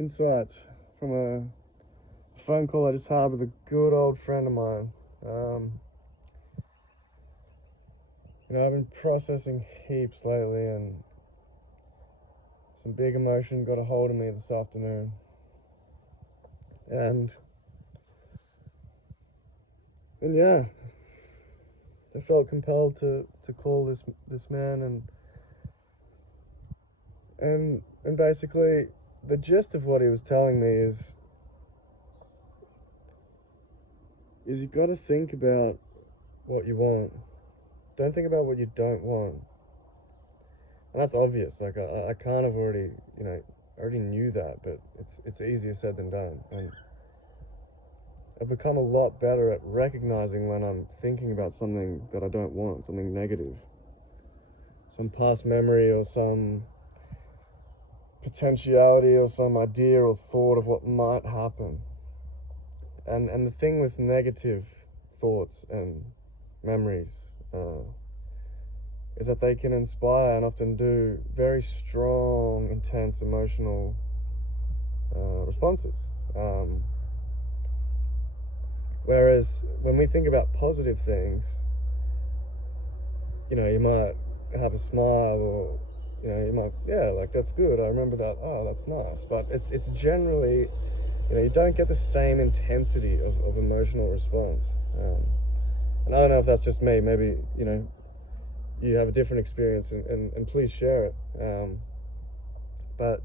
insights from a phone call I just had with a good old friend of mine. I've been processing heaps lately, and some big emotion got a hold of me this afternoon. And yeah, I felt compelled to call this man and basically the gist of what he was telling me is you got to think about what you want. Don't think about what you don't want. And that's obvious. Like I kind of already, already knew that, but it's easier said than done. And I've become a lot better at recognizing when I'm thinking about something that I don't want, something negative, some past memory or some potentiality or some idea or thought of what might happen. And the thing with negative thoughts and memories is that they can inspire and often do very strong, intense emotional responses. Whereas when we think about positive things, you might have a smile, or you might, like, that's good, I remember that, oh, that's nice. But it's generally, you don't get the same intensity of emotional response. And I don't know if that's just me. Maybe you have a different experience, and please share it. But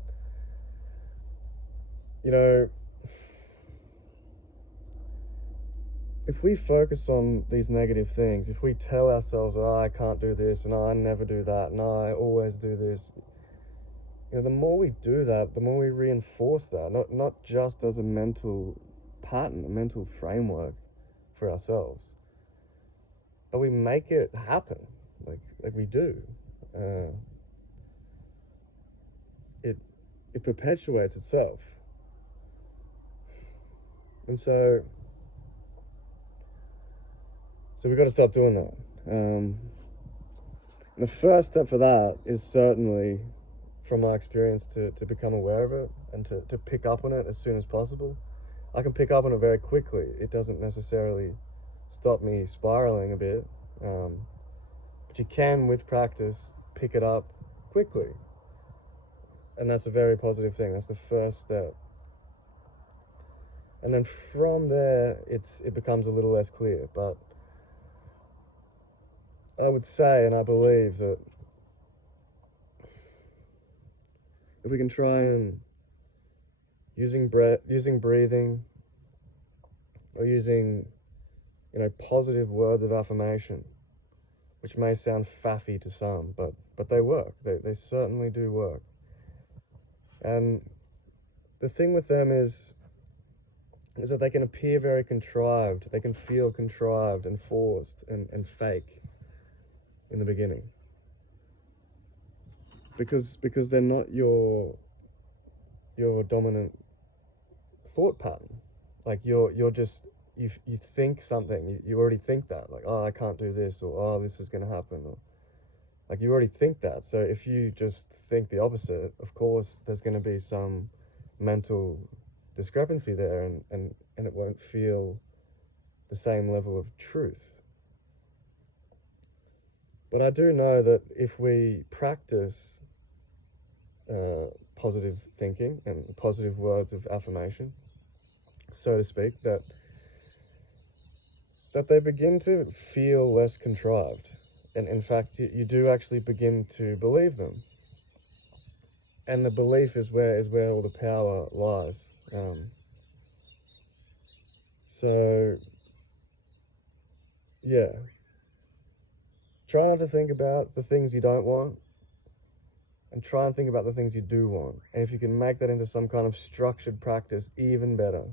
if we focus on these negative things, if we tell ourselves, oh, I can't do this, and oh, I never do that, and oh, I always do this, the more we do that, the more we reinforce that, not just as a mental pattern, a mental framework for ourselves, but we make it happen, like we do. It perpetuates itself. And so we've got to stop doing that. And the first step for that is certainly, from my experience, to become aware of it and to pick up on it as soon as possible. I can pick up on it very quickly. It doesn't necessarily stop me spiraling a bit, but you can, with practice, pick it up quickly. And that's a very positive thing. That's the first step. And then from there, it becomes a little less clear. But I would say, and I believe, that if we can try and using breathing, or using positive words of affirmation, which may sound faffy to some, but they work. They certainly do work. And the thing with them is that they can appear very contrived. They can feel contrived and forced and fake in the beginning, because they're not your dominant thought pattern. Like you're just, you think something, you already think that, like, oh, I can't do this, or oh, this is going to happen, or like, you already think that. So if you just think the opposite, of course there's going to be some mental discrepancy there, and it won't feel the same level of truth. But I do know that if we practice positive thinking and positive words of affirmation, so to speak, that they begin to feel less contrived. And in fact, you do actually begin to believe them. And the belief is where all the power lies. So, yeah. Try not to think about the things you don't want, and try and think about the things you do want. And if you can make that into some kind of structured practice, even better.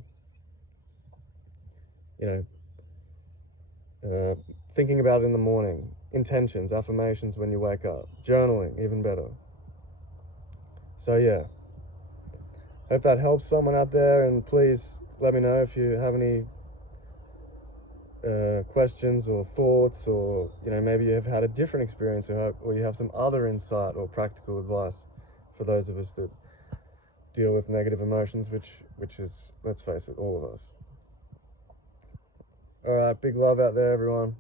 Thinking about it in the morning, intentions, affirmations when you wake up, journaling, even better. So yeah, hope that helps someone out there, and please let me know if you have any questions or thoughts, or maybe you have had a different experience, or you have some other insight or practical advice for those of us that deal with negative emotions, which is, let's face it, all of us. All right, big love out there, everyone.